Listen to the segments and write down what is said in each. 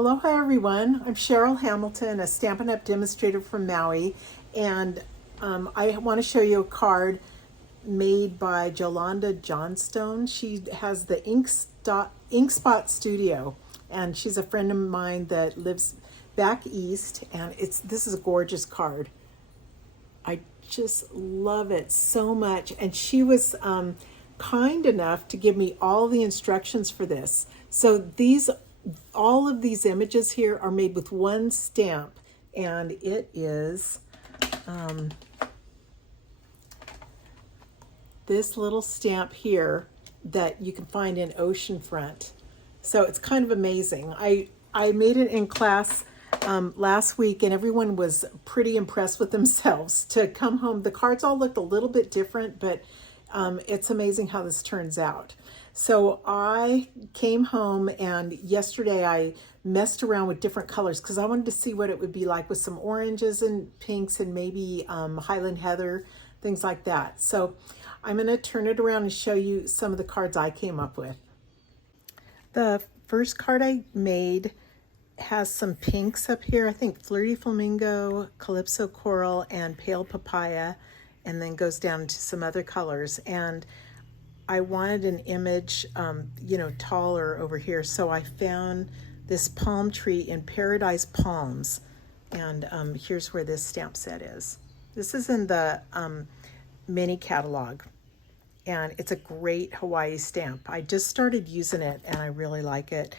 Aloha everyone, I'm Cheryl Hamilton, a Stampin' Up! Demonstrator from Maui, and I want to show you a card made by Jolanda Johnstone. She has the Ink Spot Studio, and she's a friend of mine that lives back east, and this is a gorgeous card. I just love it so much, and she was kind enough to give me all the instructions for this. So all of these images here are made with one stamp, and it is this little stamp here that you can find in Oceanfront. So it's kind of amazing. I made it in class last week, and everyone was pretty impressed with themselves to come home. The cards all looked a little bit different, but it's amazing how this turns out. So I came home, and yesterday I messed around with different colors because I wanted to see what it would be like with some oranges and pinks and maybe Highland Heather, things like that. So I'm going to turn it around and show you some of the cards I came up with. The first card I made has some pinks up here. I think Flirty Flamingo, Calypso Coral, and Pale Papaya, and then goes down to some other colors. And I wanted an image, taller over here. So I found this palm tree in Paradise Palms. And here's where this stamp set is. This is in the mini catalog. And it's a great Hawaii stamp. I just started using it, and I really like it.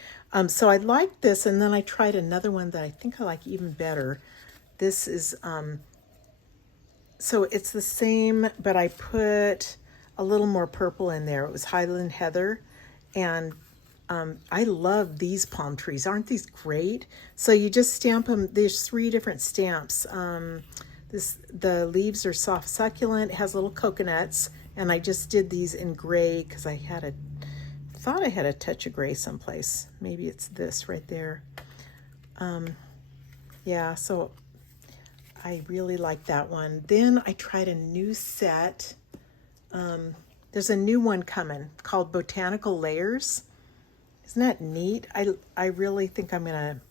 So I liked this, and then I tried another one that I think I like even better. This is, so it's the same, but I put a little more purple in there. It was Highland Heather, and I love these palm trees. Aren't these great? So you just stamp them. There's 3 different stamps. The leaves are soft succulent. It has little coconuts, and I just did these in gray because I thought I had a touch of gray someplace. Maybe it's this right there. Yeah, so I really like that one. Then I tried a new set. There's a new one coming called Botanical Layers. Isn't that neat? I really think I'm gonna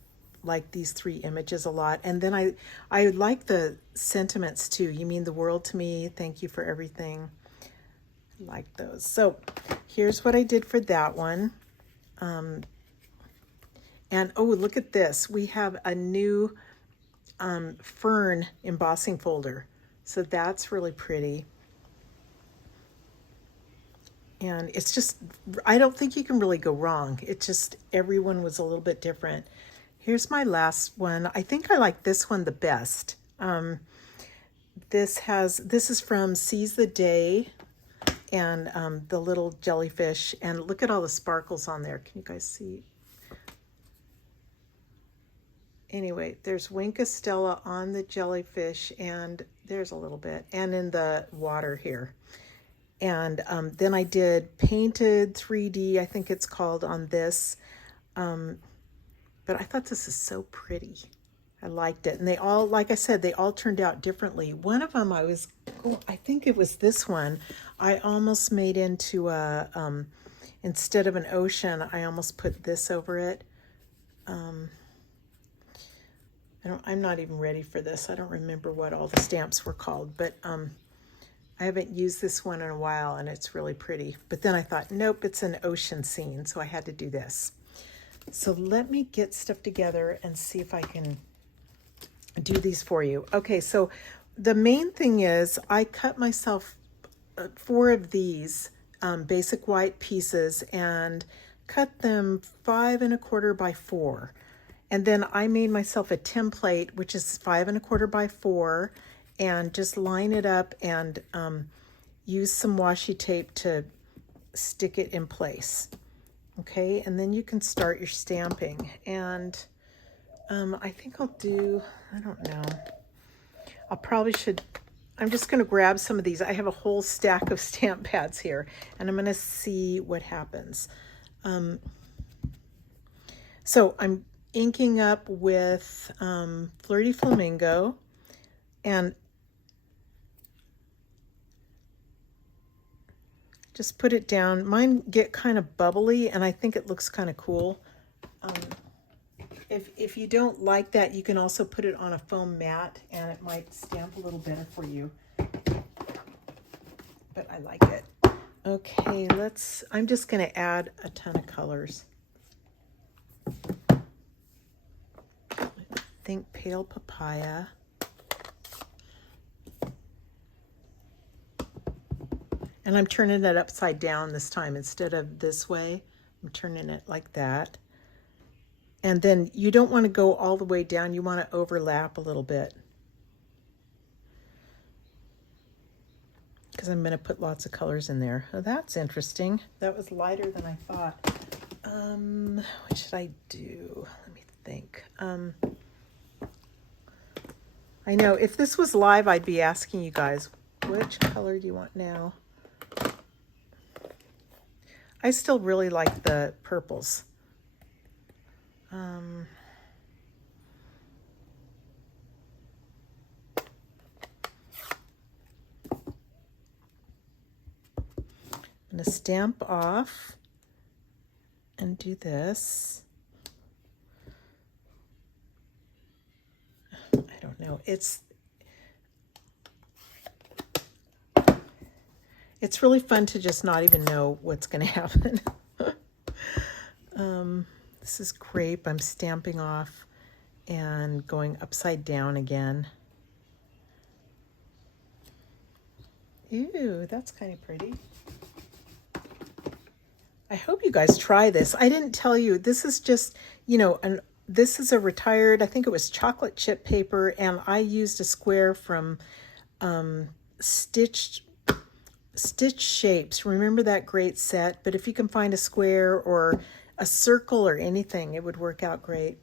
like these 3 images a lot. And then I like the sentiments too. You mean the world to me. Thank you for everything. I like those. So here's what I did for that one. And oh, look at this. We have a new fern embossing folder. So that's really pretty. And it's just, I don't think you can really go wrong. It just, everyone was a little bit different. Here's my last one. I think I like this one the best. This is from Seize the Day, and the little jellyfish. And look at all the sparkles on there. Can you guys see? Anyway, there's Wink Estella on the jellyfish, and there's a little bit, and in the water here. And then I did Painted 3D, I think it's called, on this. But I thought this is so pretty. I liked it. And they all, like I said, they all turned out differently. One of them I think it was this one. I almost made into a, instead of an ocean, I almost put this over it. I'm not even ready for this. I don't remember what all the stamps were called, but I haven't used this one in a while, and it's really pretty. But then I thought, nope, it's an ocean scene, so I had to do this. So let me get stuff together and see if I can do these for you. Okay, so the main thing is I cut myself 4 of these basic white pieces and cut them 5 1/4 by 4. And then I made myself a template, which is 5 1/4 by 4, and just line it up and use some washi tape to stick it in place. Okay, and then you can start your stamping. And I think I'll do, I don't know, I'm just gonna grab some of these. I have a whole stack of stamp pads here, and I'm gonna see what happens. So I'm inking up with Flirty Flamingo, and just put it down. Mine get kind of bubbly, and I think it looks kind of cool. If you don't like that, you can also put it on a foam mat and it might stamp a little better for you. But I like it. Okay, I'm just going to add a ton of colors. I think pale papaya. And I'm turning it upside down this time instead of this way. I'm turning it like that. And then you don't want to go all the way down. You want to overlap a little bit. Because I'm going to put lots of colors in there. Oh, that's interesting. That was lighter than I thought. What should I do? Let me think. I know if this was live, I'd be asking you guys, which color do you want now? I still really like the purples. I'm going to stamp off and do this. I don't know. It's really fun to just not even know what's going to happen. This is grape. I'm stamping off and going upside down again. Ew, that's kind of pretty. I hope you guys try this. I didn't tell you, this is just, this is a retired, I think it was chocolate chip paper, and I used a square from Stitch Shapes. Remember that great set? But if you can find a square or a circle or anything, it would work out great.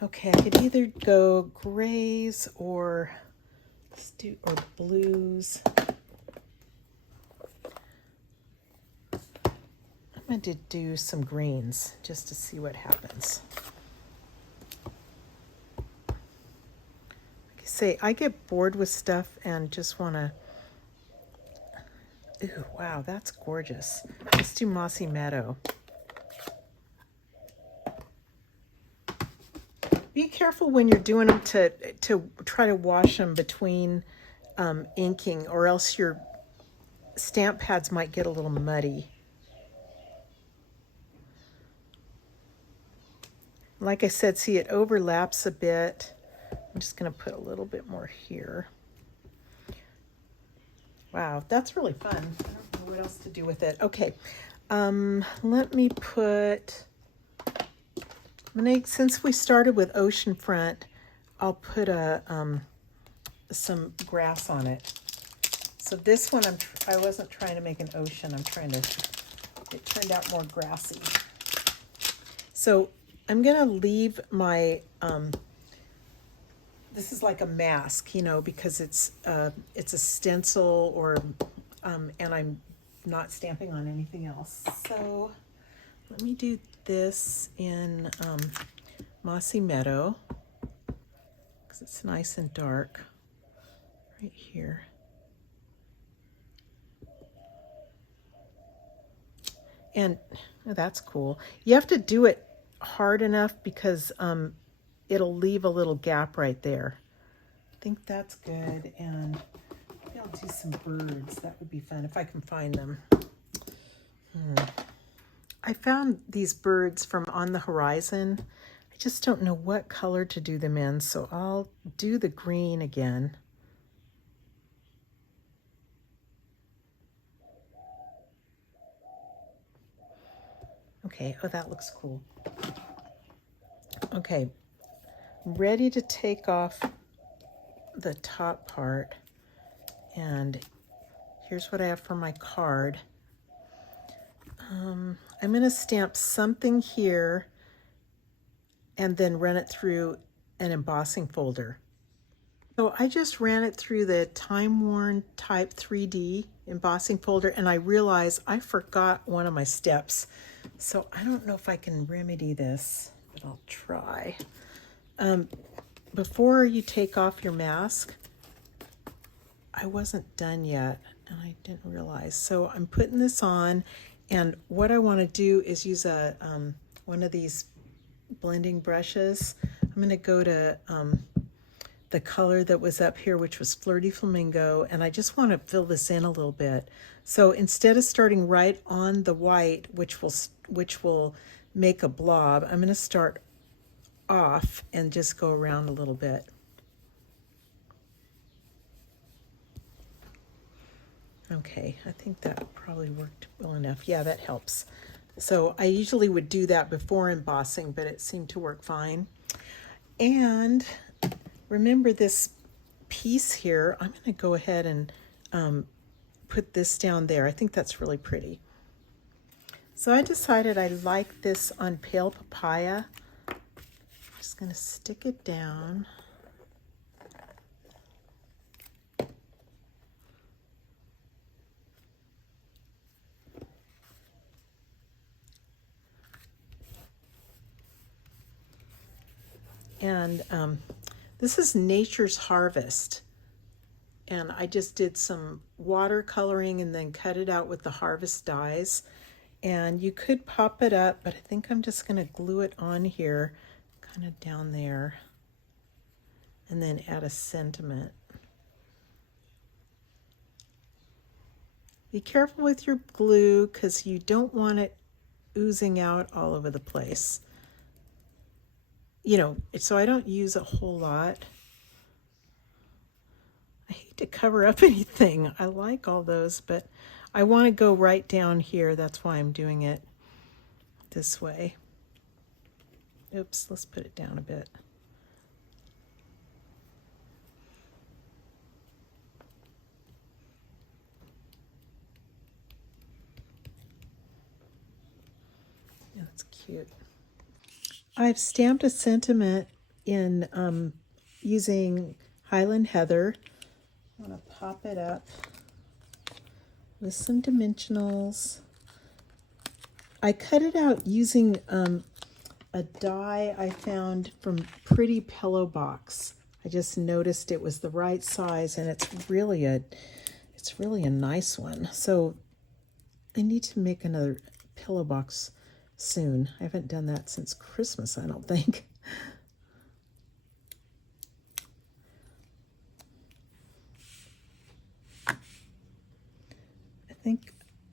Okay, I could either go grays or blues. I'm going to do some greens just to see what happens. Like I say, I get bored with stuff and just want to... Ooh, wow, that's gorgeous. Let's do Mossy Meadow. Be careful when you're doing them to try to wash them between inking, or else your stamp pads might get a little muddy. Like I said, see, it overlaps a bit. I'm just going to put a little bit more here. Wow, that's really fun. I don't know what else to do with it. Okay, let me put... since we started with oceanfront, I'll put some grass on it. So this one, I wasn't trying to make an ocean. It turned out more grassy. So I'm gonna leave my, this is like a mask, because it's a stencil, or, and I'm not stamping on anything else. So let me do this in Mossy Meadow, because it's nice and dark right here. And oh, that's cool. You have to do it hard enough because it'll leave a little gap right there. I think that's good. And maybe I'll do some birds. That would be fun if I can find them. I found these birds from On the Horizon. I just don't know what color to do them in, so I'll do the green again. Okay, oh, that looks cool. Okay, ready to take off the top part. And here's what I have for my card. I'm going to stamp something here and then run it through an embossing folder. So I just ran it through the Time Worn Type 3D embossing folder, and I realized I forgot one of my steps. So I don't know if I can remedy this, but I'll try. Before you take off your mask, I wasn't done yet, and I didn't realize. So I'm putting this on, And what I want to do is use one of these blending brushes. I'm going to go to the color that was up here, which was Flirty Flamingo, and I just want to fill this in a little bit. So instead of starting right on the white, which will make a blob, I'm going to start off and just go around a little bit. Okay, I think that probably worked well enough. Yeah, that helps. So I usually would do that before embossing, but it seemed to work fine. And remember this piece here, I'm going to go ahead and put this down there. I think that's really pretty. So I decided I like this on Pale Papaya. I'm just going to stick it down. And this is Nature's Harvest. And I just did some watercoloring and then cut it out with the Harvest dyes. And you could pop it up, but I think I'm just going to glue it on here, kind of down there, and then add a sentiment. Be careful with your glue because you don't want it oozing out all over the place. You know, so I don't use a whole lot. I hate to cover up anything. I like all those, but I want to go right down here. That's why I'm doing it this way. Oops, let's put it down a bit. Yeah, that's cute. I've stamped a sentiment in using Highland Heather. I'm going to pop it up with some dimensionals. I cut it out using a die I found from Pretty Pillow Box. I just noticed it was the right size, and it's really a nice one. So I need to make another pillow box soon. I haven't done that since Christmas, I don't think.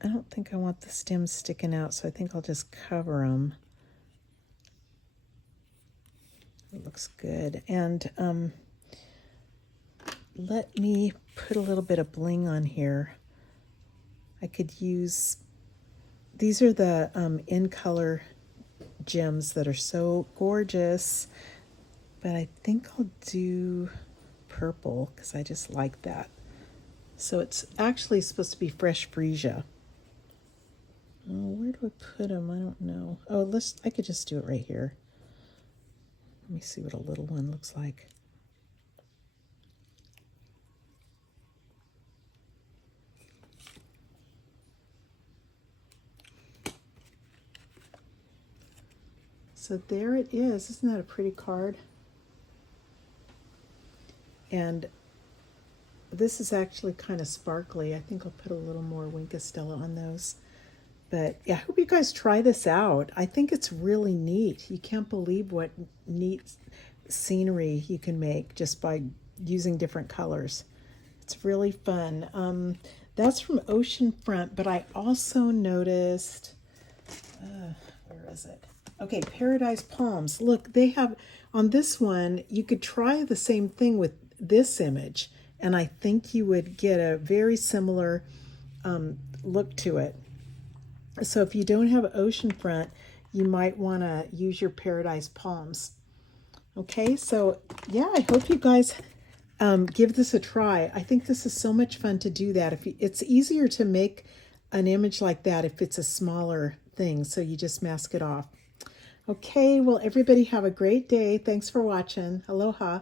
I don't think I want the stems sticking out, so I think I'll just cover them. It looks good. And let me put a little bit of bling on here. I could use, these are the in color gems that are so gorgeous, but I think I'll do purple because I just like that. So it's actually supposed to be fresh freesia. Oh, where do I put them? I don't know. Oh, I could just do it right here. Let me see what a little one looks like. So there it is. Isn't that a pretty card? And this is actually kind of sparkly. I think I'll put a little more Wink of Stella on those. But yeah, I hope you guys try this out. I think it's really neat. You can't believe what neat scenery you can make just by using different colors. It's really fun. That's from Oceanfront, but I also noticed, where is it? Okay, Paradise Palms. Look, they have, on this one, you could try the same thing with this image, and I think you would get a very similar look to it. So if you don't have Oceanfront, you might want to use your Paradise Palms. Okay, so yeah, I hope you guys give this a try. I think this is so much fun to do that. It's easier to make an image like that if it's a smaller thing, so you just mask it off. Okay, well, everybody have a great day. Thanks for watching. Aloha.